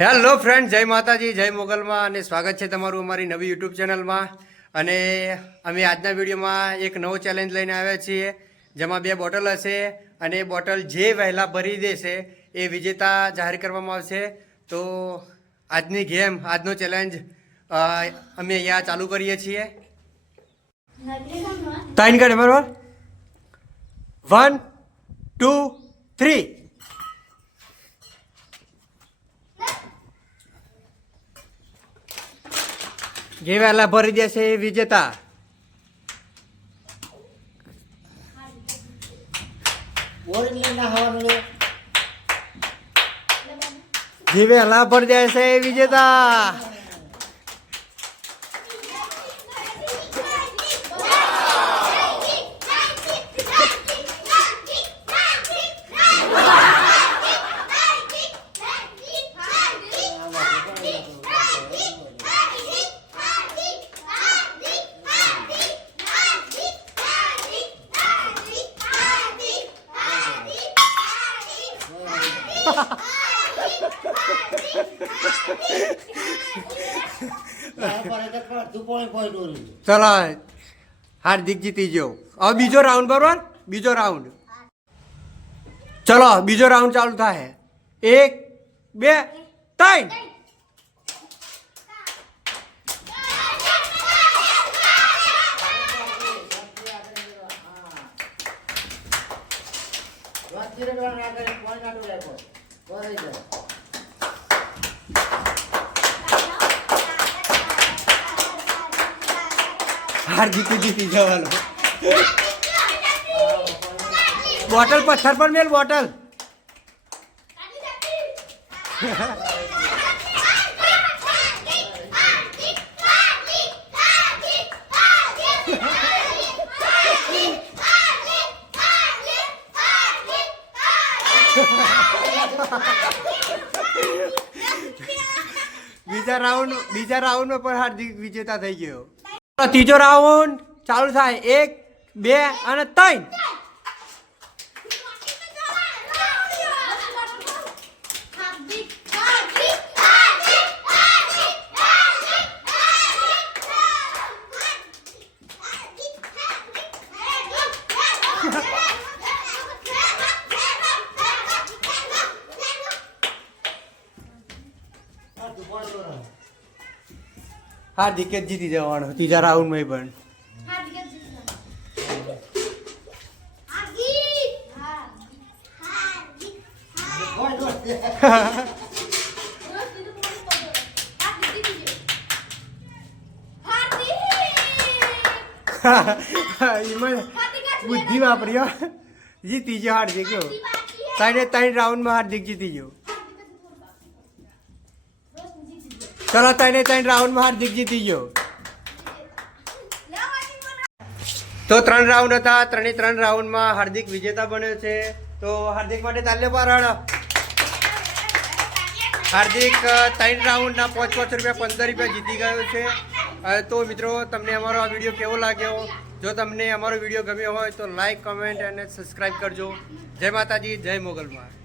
Hello friend, જય માતાજી, જય મોગલમાં અને સ્વાગત છે તમારું અમારી નવી યુટ્યુબ ચેનલમાં. અને અમે આજના વિડીયોમાં એક નવો ચેલેન્જ લઈને આવ્યા છીએ, જેમાં 2 બોટલ હશે અને એ બોટલ જે વહેલા ભરી દેશે એ વિજેતા જાહેર કરવામાં આવશે. તો આજની ગેમ, આજનો ચેલેન્જ અમે અહીંયા ચાલુ કરીએ છીએ. 3 કાઢે બરાબર, 1 2 3. જે વહેલા ભરી દેશે એ વિજેતા. જે વહેલા ભરી દેશે એ વિજેતા. ચલો, હાર્દિક જીતી ગયો. હવે બીજો રાઉન્ડ, બરોબર? બીજો રાઉન્ડ. ચલો, બીજો રાઉન્ડ ચાલુ થાય. 1 2 3. હાર્દિક જીતી જવાનો. બોટલ પથ્થર પર મેલ, બોટલ. બીજા રાઉન્ડમાં પણ હાર્દિક વિજેતા થઈ ગયો. ત્રીજો રાઉન્ડ ચાલુ થાય. 1 2 અને 3. હાર્દિક જ જીતી જવાનો ત્રીજા રાઉન્ડમાં પણ. બુદ્ધિ વાપરી. જીતી ગયો હાર્દિક. 3 રાઉન્ડમાં હાર્દિક જીતી ગયો. ચલો, 3 રાઉન્ડમાં હાર્દિક જીતી ગયો. તો 3 રાઉન્ડ હતા. 3 રાઉન્ડમાં હાર્દિક વિજેતા બન્યો છે. તો હાર્દિક માટે તાલ્યો પાડો. હાર્દિક 3 રાઉન્ડના 500 રૂપિયા, 15 રૂપિયા જીતી ગયો છે. તો મિત્રો, તમને અમારો આ વિડીયો કેવો લાગ્યો? જો તમને અમારો વિડીયો ગમ્યો હોય તો લાઈક, કમેન્ટ અને સબસ્ક્રાઈબ કરજો. જય માતાજી, જય મોગલમાં.